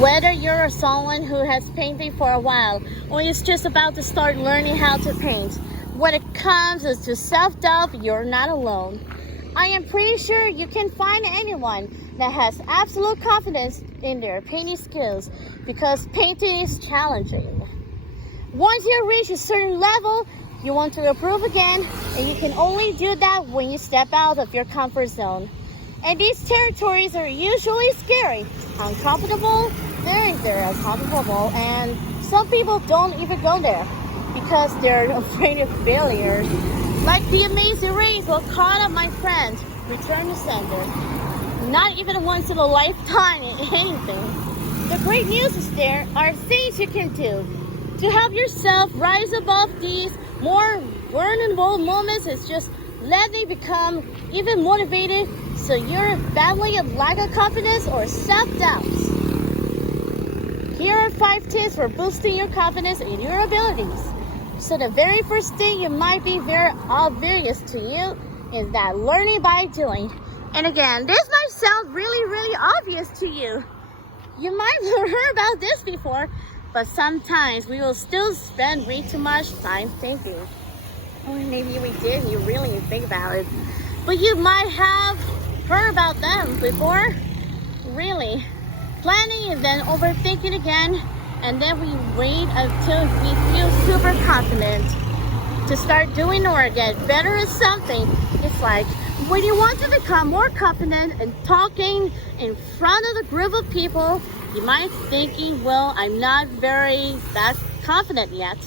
Whether you're someone who has painted for a while or is just about to start learning how to paint, when it comes to self-doubt, you're not alone. I am pretty sure you can find anyone that has absolute confidence in their painting skills because painting is challenging. Once you reach a certain level, you want to improve again, and you can only do that when you step out of your comfort zone. And these territories are usually scary, uncomfortable, they're uncomfortable, and some people don't even go there because they're afraid of failures. Like the amazing race will caught up my friend, return to sender. Not even once in a lifetime in anything. The great news is there are things you can do to help yourself rise above these more vulnerable moments. Is just let me become even motivated so you're battling a lack of confidence or self-doubt. Here are 5 tips for boosting your confidence in your abilities. So the very first thing you might be very obvious to you is that learning by doing. And again, this might sound really obvious to you. You might have heard about this before, but sometimes we will still spend way too much time thinking. Or maybe we did, you really didn't think about it. But you might have heard about them before. Really. Planning and then overthinking again. And then we wait until we feel super confident to start doing or get better at something. It's like when you want to become more confident and talking in front of the group of people, you might thinking, well, I'm not that confident yet.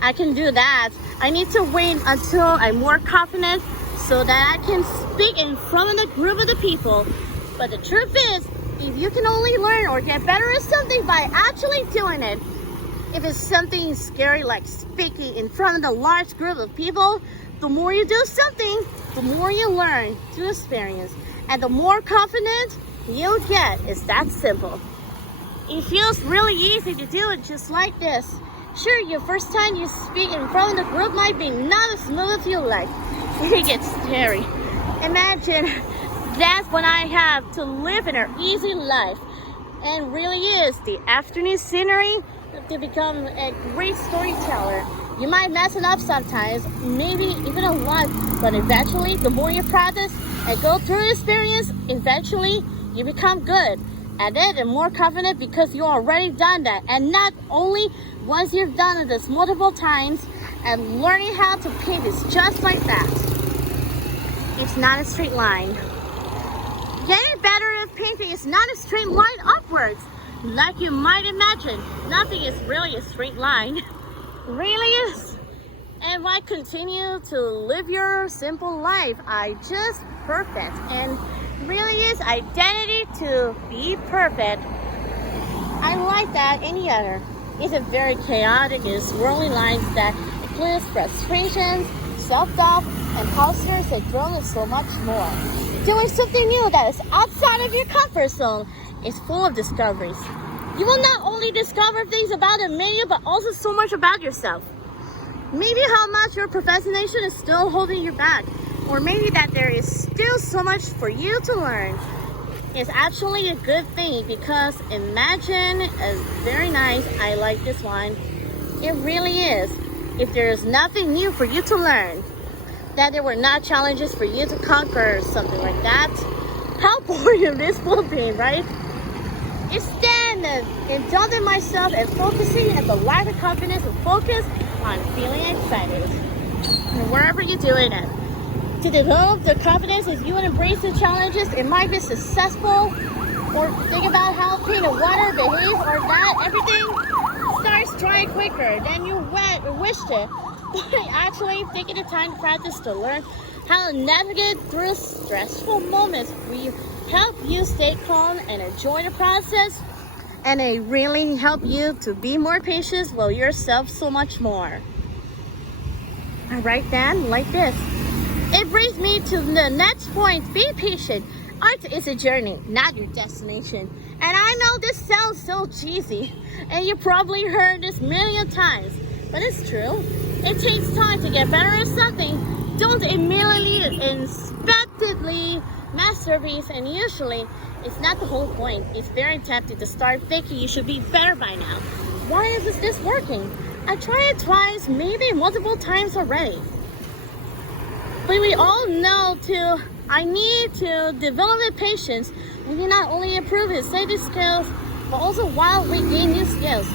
I can do that. I need to wait until I'm more confident so that I can speak in front of the group of the people. But the truth is, if you can only learn or get better at something by actually doing it, if it's something scary like speaking in front of a large group of people, the more you do something, the more you learn to experience. And the more confident you'll get. It's that simple. It feels really easy to do it just like this. Sure, your first time you speak in front of the group might be not as smooth as you like. It gets scary. Imagine that's when I have to live in an easy life. And really is the afternoon scenery to become a great storyteller. You might mess it up sometimes, maybe even a lot, but eventually the more you practice and go through the experience, eventually you become good at it and more confident because you already done that. And not only once you've done this multiple times, and learning how to paint is just like that. It's not a straight line. Getting better at painting is not a straight line upwards. Like you might imagine, nothing is really a straight line. Really is. And why continue to live your simple life? I just perfect. And really is identity to be perfect. I like that any other. It's a very chaotic and swirling life that includes frustrations, self-doubt, imposters, and growth, and so much more. Doing something new that is outside of your comfort zone is full of discoveries. You will not only discover things about the menu, but also so much about yourself. Maybe how much your procrastination is still holding you back, or maybe that there is still so much for you to learn. It's actually a good thing because imagine a very nice, I like this one. It really is. If there is nothing new for you to learn, that there were not challenges for you to conquer or something like that, how boring this will be, right? Instead of indulging myself and focusing on the lack of confidence and focus on feeling excited. And wherever you're doing it. To develop the confidence as you embrace the challenges, it might be successful, or think about how paint and water behaves, or that everything starts drying quicker than you wished it. But actually taking the time to practice to learn how to navigate through stressful moments will help you stay calm and enjoy the process, and it really help you to be more patient with yourself so much more. Alright then, like this. It brings me to the next point. Be patient. Art is a journey, not your destination. And I know this sounds so cheesy, and you probably heard this a million times, but it's true. It takes time to get better at something. Don't immediately inspectedly masterpiece, and usually It's not the whole point. It's very tempting to start thinking you should be better by now. Why isn't this working? I tried it twice, maybe multiple times already. But we all know I need to develop patience. We can not only improve his safety skills, but also while we gain new skills.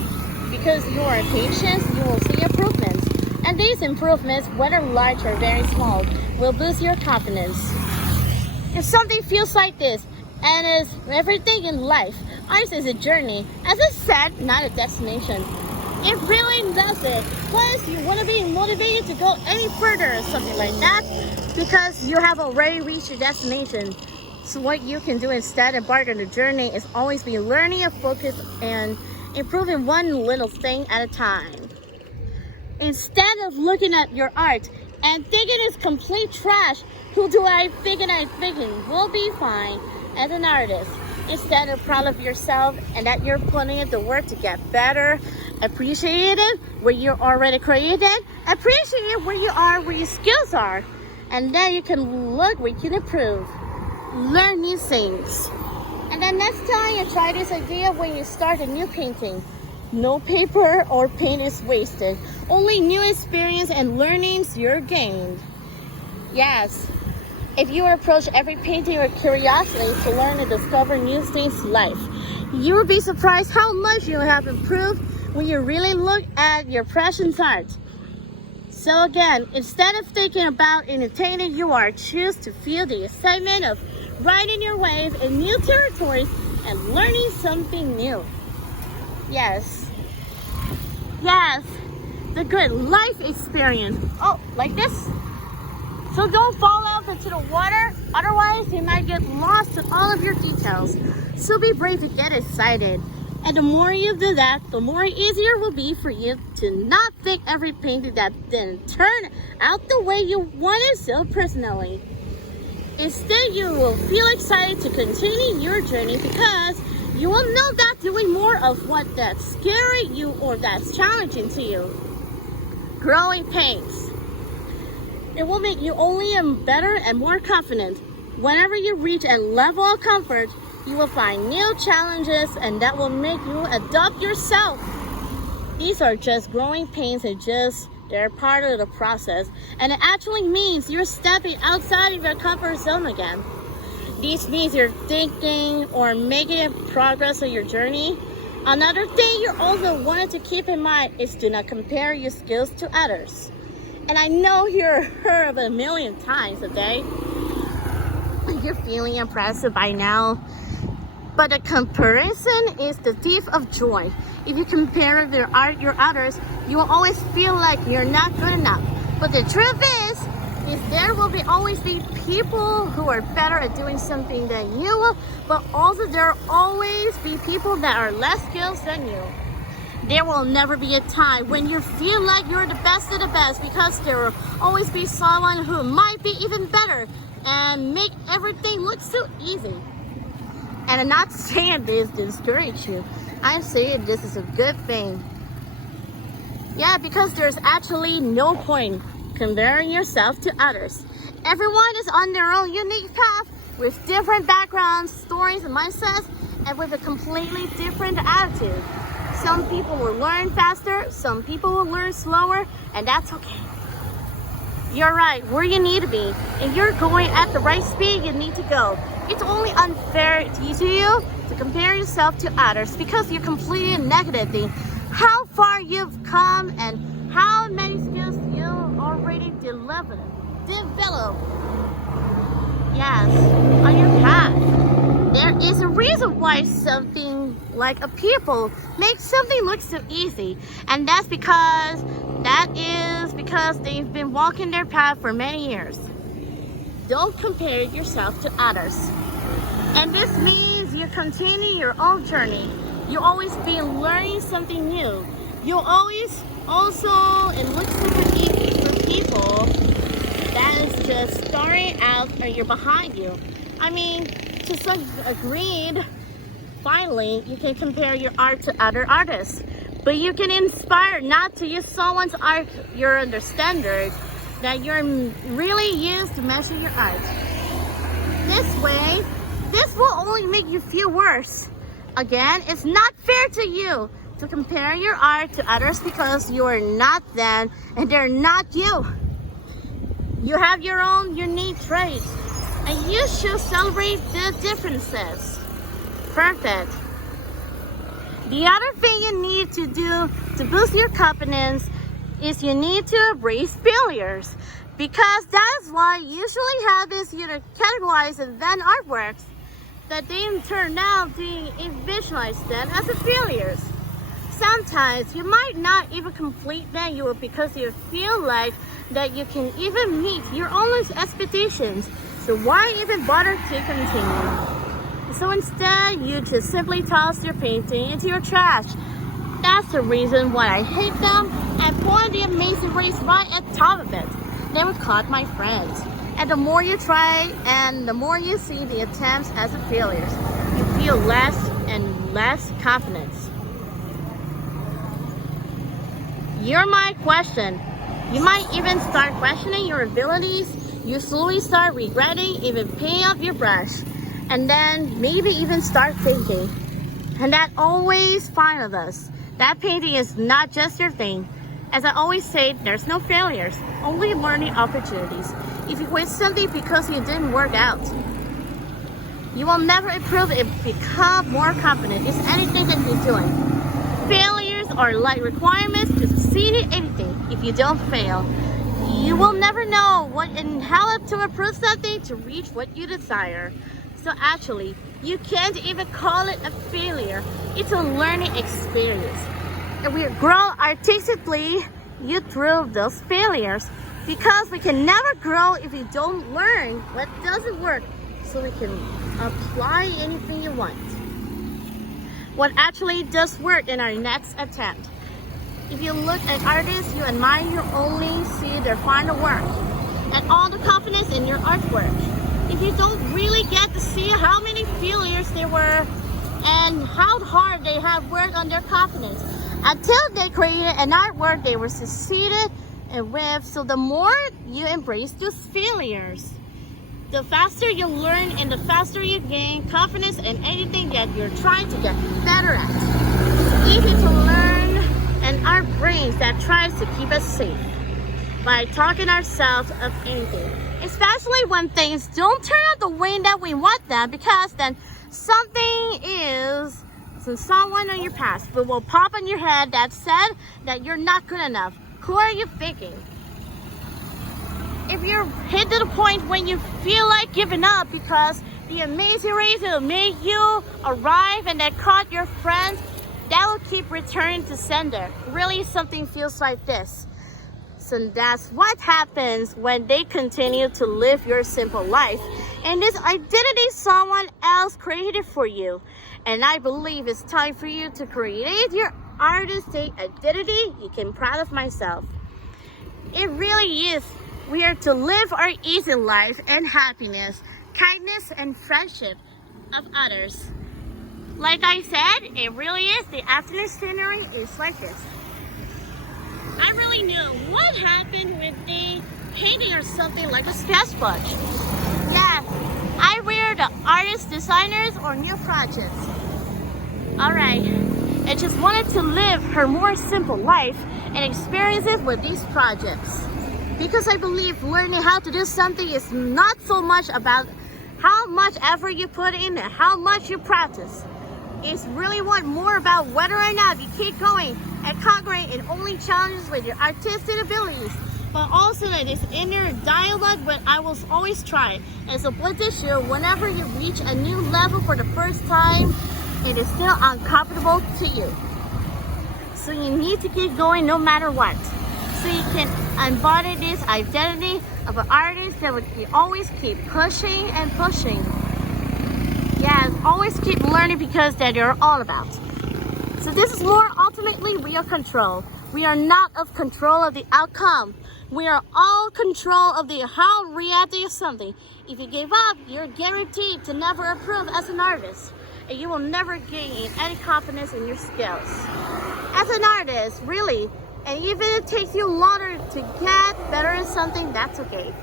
Because you are patient, you will see improvements. And these improvements, whether large or very small, will boost your confidence. If something feels like this, and is everything in life, ours is a journey. As I said, not a destination. It really does it. Plus, you want to be motivated to go any further or something like that because you have already reached your destination. So what you can do instead of embark on the journey is always be learning and focus and improving one little thing at a time. Instead of looking at your art and thinking it's complete trash, who do I think and I'm thinking will be fine as an artist. Instead of proud of yourself and that you're putting in the work to get better, appreciate it where you're already created, appreciate where you are, where your skills are, and then you can look where you can improve, learn new things. And then next time you try this idea when you start a new painting, no paper or paint is wasted, only new experience and learnings you're gained. Yes. If you approach every painting with curiosity to learn and discover new things in life, you will be surprised how much you have improved when you really look at your precious art. So again, instead of thinking about entertaining you are, choose to feel the excitement of riding your wave in new territories and learning something new. Yes, the good life experience. Oh, like this? So don't fall off into the water, otherwise you might get lost in all of your details. So be brave to get excited. And the more you do that, the more easier it will be for you to not think every painting that didn't turn out the way you wanted so personally. Instead, you will feel excited to continue your journey because you will know that doing more of what that's scary you or that's challenging to you. Growing pains. It will make you only better and more confident. Whenever you reach a level of comfort, you will find new challenges and that will make you adopt yourself. These are just growing pains and they're part of the process. And it actually means you're stepping outside of your comfort zone again. This means you're thinking or making progress on your journey. Another thing you also wanted to keep in mind is do not compare your skills to others. And I know you're heard of it a million times a day. You're feeling impressive by now. But the comparison is the thief of joy. If you compare your others, you will always feel like you're not good enough. But the truth is there will always be people who are better at doing something than you, but also there will always be people that are less skilled than you. There will never be a time when you feel like you're the best of the best because there will always be someone who might be even better and make everything look so easy. And I'm not saying this to discourage you. I'm saying this is a good thing. Yeah, because there's actually no point comparing yourself to others. Everyone is on their own unique path with different backgrounds, stories, and mindsets, and with a completely different attitude. Some people will learn faster, some people will learn slower, and that's okay. You're right where you need to be, and you're going at the right speed you need to go. It's only unfair to you to compare yourself to others because you're completely negatively how far you've come and how many skills you already develop. Yes, on your path. There is a reason why something like a people makes something look so easy, and that's because they've been walking their path for many years. Don't compare yourself to others. And this means you continue your own journey. You always be learning something new. You always also, it looks super easy for people that is just starting out or you're behind you. I mean, to some agreed, finally, you can compare your art to other artists. But you can inspire not to use someone's art, you're the standard that you're really used to measure your art. This way, this will only make you feel worse. Again, it's not fair to you to compare your art to others because you are not them and they're not you. You have your own unique traits and you should celebrate the differences. Perfect. The other thing you need to do to boost your confidence is you need to embrace failures, because that is why usually habits you categorize as then artworks that they turn out being visualize them as a failures. Sometimes you might not even complete them because you feel like that you can even meet your own expectations. So why even bother to continue? So instead, you just simply toss your painting into your trash. That's the reason why I hate them and point the amazing race right at top of it. Never caught my friends. And the more you try and the more you see the attempts as a failures, you feel less and less confidence. You're my question. You might even start questioning your abilities. You slowly start regretting even picking up your brush. And then maybe even start thinking. And that always fine with us. That painting is not just your thing. As I always say, there's no failures, only learning opportunities. If you quit something because it didn't work out, you will never improve and become more confident in anything that you're doing. Failures are like requirements to succeed in anything. If you don't fail, you will never know what and how to improve something to reach what you desire. So actually, you can't even call it a failure. It's a learning experience. And we grow artistically through those failures, because we can never grow if we don't learn what doesn't work so we can apply anything you want. What actually does work in our next attempt. If you look at artists you admire, you only see their final work and all the confidence in your artwork. If you don't really get to see how many failures there were and how hard they have worked on their confidence until they created an artwork they were succeeded with. So the more you embrace those failures, the faster you learn and the faster you gain confidence in anything that you're trying to get better at. It's easy to learn, and our brains that tries to keep us safe by talking ourselves of anything. Especially when things don't turn out the way that we want them, because then someone in your past will pop in your head that said that you're not good enough. Who are you thinking? If you're hit to the point when you feel like giving up because the amazing race will make you arrive and that caught your friends, that will keep returning to sender. Really, something feels like this. So that's what happens when they continue to live your simple life. And this identity someone else created for you. And I believe it's time for you to create your artistic identity. You can be proud of myself. It really is. We are to live our easy life and happiness, kindness and friendship of others. Like I said, it really is. The afternoon scenery is like this. I really knew what happened with the painting or something like a sketchbook. Yeah, I wear the artists, designers, or new projects. Alright, I just wanted to live her more simple life and experience it with these projects. Because I believe learning how to do something is not so much about how much effort you put in and how much you practice. It's really more about whether or not you keep going and conquering and only challenges with your artistic abilities, but also that this inner dialogue when I will always try. As a British, whenever you reach a new level for the first time, it is still uncomfortable to you. So you need to keep going no matter what. So you can embody this identity of an artist that would always keep pushing and pushing. Yes, always keep learning, because that you're all about. So this is more ultimately real control. We are not of control of the outcome. We are all control of the how reacting to something. If you give up, you're guaranteed to never improve as an artist. And you will never gain any confidence in your skills. As an artist, really, and even if it takes you longer to get better at something, that's okay.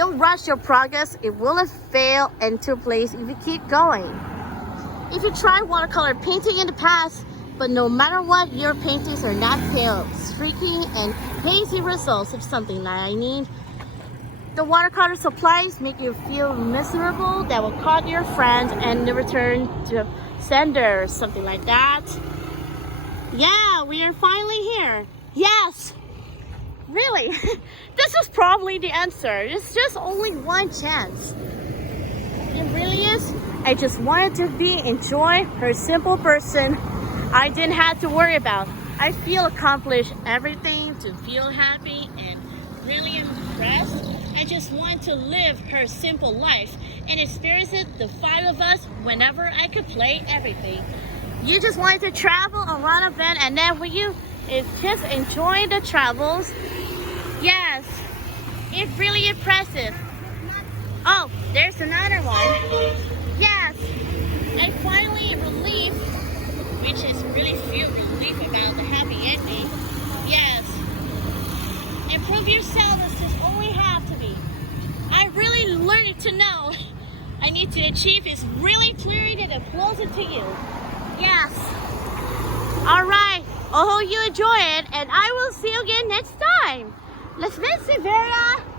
don't rush your progress. It will fail into place if you keep going. If you tried watercolor painting in the past, but no matter what, your paintings are not pale, streaky, and hazy results of something that I need. The watercolor supplies make you feel miserable that will call your friend and return to sender, something like that. Yeah, we are finally here. Yes, really. This is probably the answer. It's just only one chance. It really is. I just wanted to enjoy her simple person. I didn't have to worry about. I feel accomplished everything to feel happy and really impressed. I just want to live her simple life and experience it, the five of us, whenever I could play everything. You just wanted to travel around a bit, and then when you is just enjoy the travels. Yes, it's really impressive. Oh, there's another one. Yes, I finally relieved, which is really feel relief about the happy ending. Yes, improve yourself is just all we have to be. I really learned to know I need to achieve is really clearly get closer to you. Yes. All right. I hope you enjoy it, and I will see you again next time. Lesven Silveira.